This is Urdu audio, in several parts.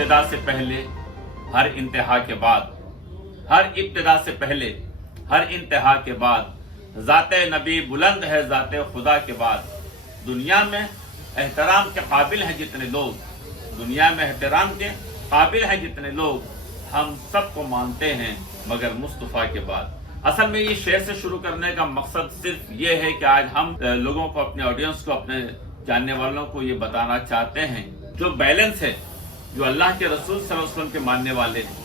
ابتدا سے پہلے ہر انتہا کے بعد، ہر ابتدا سے پہلے ہر انتہا کے بعد ذات نبی بلند ہے ذات خدا کے بعد۔ دنیا میں احترام کے قابل ہیں جتنے لوگ، دنیا میں احترام کے قابل ہیں جتنے لوگ، ہم سب کو مانتے ہیں مگر مصطفیٰ کے بعد۔ اصل میں یہ شعر سے شروع کرنے کا مقصد صرف یہ ہے کہ آج ہم لوگوں کو، اپنے آڈینس کو، اپنے جاننے والوں کو یہ بتانا چاہتے ہیں جو بیلنس ہے، جو اللہ کے رسول صلی اللہ علیہ وسلم کے ماننے والے ہیں،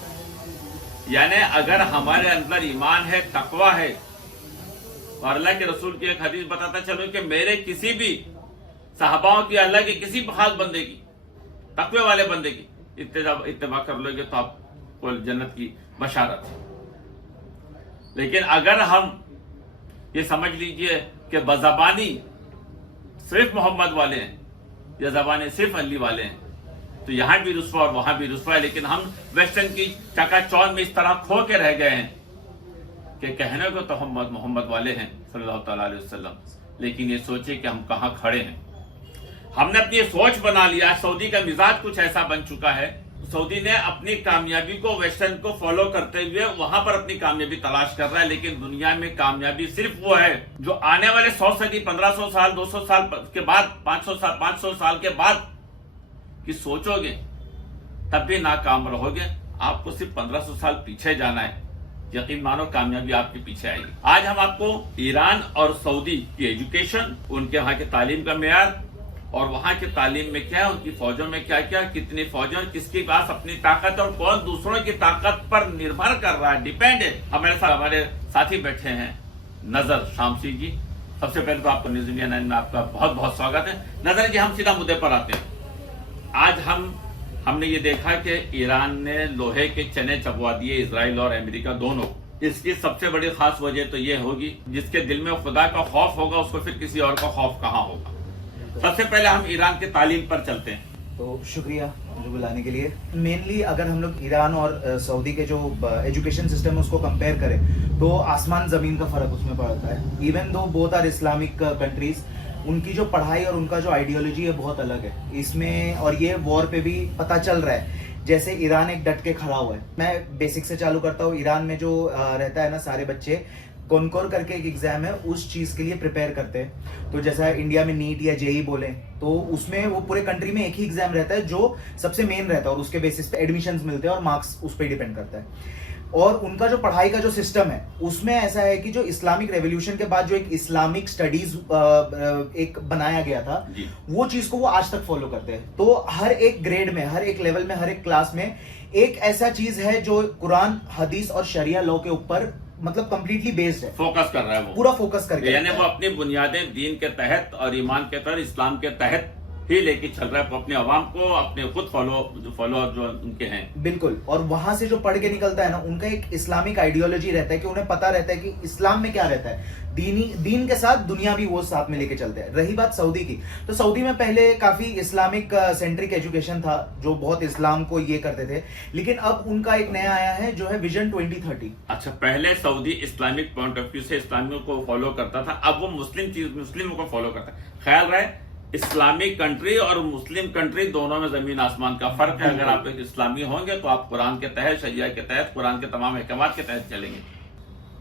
یعنی اگر ہمارے اندر ایمان ہے، تقوی ہے، اور اللہ کے رسول کی ایک حدیث بتاتا چلو کہ میرے کسی بھی صحاباؤں کی، اللہ کے کسی خاص بندے کی، تقوی والے بندے کی اتباع کر لو گے تو آپ کو جنت کی بشارت ہے۔ لیکن اگر ہم یہ سمجھ لیجئے کہ بزبانی صرف محمد والے ہیں یا زبانیں صرف علی والے ہیں تو یہاں بھی رسوا اور وہاں بھی رسوا ہے، لیکن ہم ویسٹرن کی چکا چوند میں اس طرح کھو کے رہ گئے ہیں کہ کہنے کو تو ہم محمد والے ہیں صلی اللہ تعالیٰ علیہ وسلم، لیکن یہ سوچے کہ ہم کہاں کھڑے ہیں۔ ہم نے اپنی سوچ بنا لیا، سعودی کا مزاج کچھ ایسا بن چکا ہے، سعودی نے اپنی کامیابی کو ویسٹرن کو فالو کرتے ہوئے وہاں پر اپنی کامیابی تلاش کر رہا ہے، لیکن دنیا میں کامیابی صرف وہ ہے جو آنے والے 100 صدی، 1500 سال، 200 سال کے بعد، 500 سال کے بعد کہ سوچو گے تب بھی ناکام رہو گے۔ آپ کو صرف 1500 سال پیچھے جانا ہے، یقین مانو کامیابی آپ کے پیچھے آئے گی۔ آج ہم آپ کو ایران اور سعودی کی ایجوکیشن، ان کے وہاں کے تعلیم کا معیار اور وہاں کی تعلیم میں کیا ہے، ان کی فوجوں میں کیا کیا، کتنی فوجیں، کس کے پاس اپنی طاقت اور کون دوسروں کی طاقت پر نربھر کر رہا ہے، ڈیپینڈ ہے۔ ہمارے ساتھی بیٹھے ہیں نظر شامسی جی۔ سب سے پہلے تو آپ کو نیوز انڈیا 9 میں آپ کا بہت بہت سواگت ہے۔ نظر جی، ہم سیدھا مدعے پر آتے ہیں۔ آج ہم نے یہ دیکھا کہ ایران نے لوہے کے چنے چبوا دیے اسرائیل اور امریکہ دونوں۔ اس کی سب سے بڑی خاص وجہ تو یہ ہوگی، جس کے دل میں خدا کا خوف ہوگا اس کو پھر کسی اور کا خوف کہاں ہوگا۔ سب سے پہلے ہم ایران کے تعلیم پر چلتے ہیں۔ تو شکریہ مجھے بلانے کے لیے۔ مینلی اگر ہم لوگ ایران اور سعودی کے جو ایجوکیشن سسٹم ہے اس کو کمپیئر کریں تو آسمان زمین کا فرق اس میں پڑتا ہے۔ Even though both are Islamic countries, ان کی جو پڑھائی اور ان کا جو آئیڈیالوجی ہے بہت الگ ہے اس میں، اور یہ وار پہ بھی پتہ چل رہا ہے۔ جیسے ایران ایک ڈٹ کے کھڑا ہوا ہے۔ میں بیسک سے چالو کرتا ہوں۔ ایران میں جو رہتا ہے نا، سارے بچے کونکور کر کے ایک ایگزام ہے، اس چیز کے لیے پریپیئر کرتے ہیں۔ تو جیسا انڈیا میں نیٹ یا جے ای بولیں تو اس میں وہ پورے کنٹری میں ایک ہی ایگزام رہتا ہے جو سب سے مین رہتا ہے، اور اس کے بیسس پہ ایڈمیشنز ملتے ہیں اور مارکس اس پہ ڈیپینڈ کرتا ہے۔ اور ان کا جو پڑھائی کا جو سسٹم ہے اس میں ایسا ہے کہ جو اسلامک ریولیوشن کے بعد جو ایک اسلامک سٹڈیز ایک بنایا گیا تھا، وہ چیز کو وہ آج تک فالو کرتے ہیں۔ تو ہر ایک گریڈ میں، ہر ایک لیول میں، ہر ایک کلاس میں ایک ایسا چیز ہے جو قرآن، حدیث اور شریعہ لاء کے اوپر مطلب کمپلیٹلی بیسڈ ہے، فوکس کر رہا ہے، وہ پورا فوکس کر کے، یعنی وہ اپنی بنیادیں دین کے تحت اور ایمان کے تحت، اسلام کے تحت ہی لے کے چل رہا ہے، اپنے عوام کو، اپنے خود فالوور جو ان کے ہیں۔ بالکل۔ اور وہاں سے جو پڑھ کے نکلتا ہے نا، ان کا ایک اسلامک آئیڈیالوجی رہتا ہے کہ انہیں پتا رہتا ہے کہ اسلام میں کیا رہتا ہے، دین کے ساتھ دنیا بھی وہ ساتھ میں لے کے چلتے ہیں۔ رہی بات سعودی کی، تو سعودی میں پہلے کافی اسلامک سینٹرک ایجوکیشن تھا، جو بہت اسلام کو یہ کرتے تھے، لیکن اب ان کا ایک نیا آیا ہے جو ہے ویژن 2030۔ اچھا، پہلے سعودی اسلامک پوائنٹ آف ویو سے اسلامیوں کو فالو کرتا تھا، اب وہ مسلموں کو فالو کرتا ہے۔ خیال رہے، اسلامک کنٹری اور مسلم کنٹری دونوں میں زمین آسمان کا فرق ہے۔ اگر آپ ایک اسلامی ہوں گے تو آپ قرآن کے تحت، شریعہ کے تحت، قرآن کے تمام احکامات کے تحت چلیں گے۔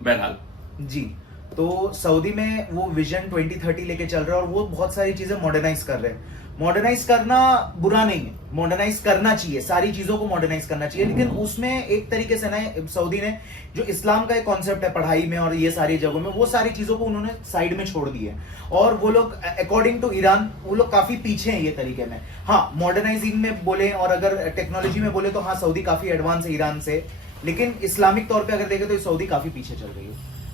بہرحال جی، تو سعودی میں وہ ویژن 2030 لے کے چل رہا ہے، اور وہ بہت ساری چیزیں ماڈرنائز کر رہے ہیں۔ ماڈرنائز کرنا برا نہیں ہے، ماڈرنائز کرنا چاہیے، ساری چیزوں کو ماڈرنائز کرنا چاہیے، لیکن اس میں ایک طریقے سے نا سعودی نے جو اسلام کا ایک کانسیپٹ ہے پڑھائی میں اور یہ ساری جگہوں میں، وہ ساری چیزوں کو انہوں نے سائیڈ میں چھوڑ دی ہے، اور وہ لوگ اکارڈنگ ٹو ایران وہ لوگ کافی پیچھے ہیں یہ طریقے میں۔ ہاں، ماڈرنائزنگ میں بولیں اور اگر ٹیکنالوجی میں بولے تو ہاں سعودی کافی ایڈوانس ہے ایران سے، لیکن اسلامک طور پہ اگر دیکھیں تو سعودی کافی پیچھے چل رہی ہے۔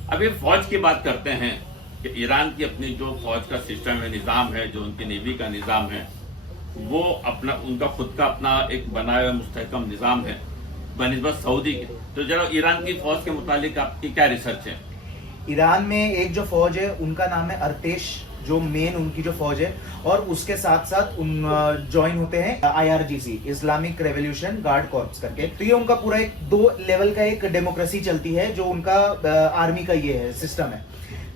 ابھی فوج کی بات کرتے ہیں کہ ایران کی اپنی جو فوج کا سسٹم ہے، نظام ہے، جو ان کی نیوی کا نظام ہے، وہ ان کا خود کا اپنا ایک بنایا ہوا مستحکم نظام ہے بنسبت سعودی کے۔ تو ذرا ایران کی فوج کے متعلق آپ کی کیا ریسرچ ہے؟ ایران میں ایک جو فوج ہے ان کا نام ہے ارتیش، جو مین ان کی جو فوج ہے، اور اس کے ساتھ ساتھ جوائن ہوتے ہیں IRGC، Islamic revolution guard corps کر کے۔ تو یہ ان کا پورا ایک 2 لیول کا ایک ڈیموکریسی چلتی ہے، جو ان کا آرمی کا یہ ہے سسٹم ہے۔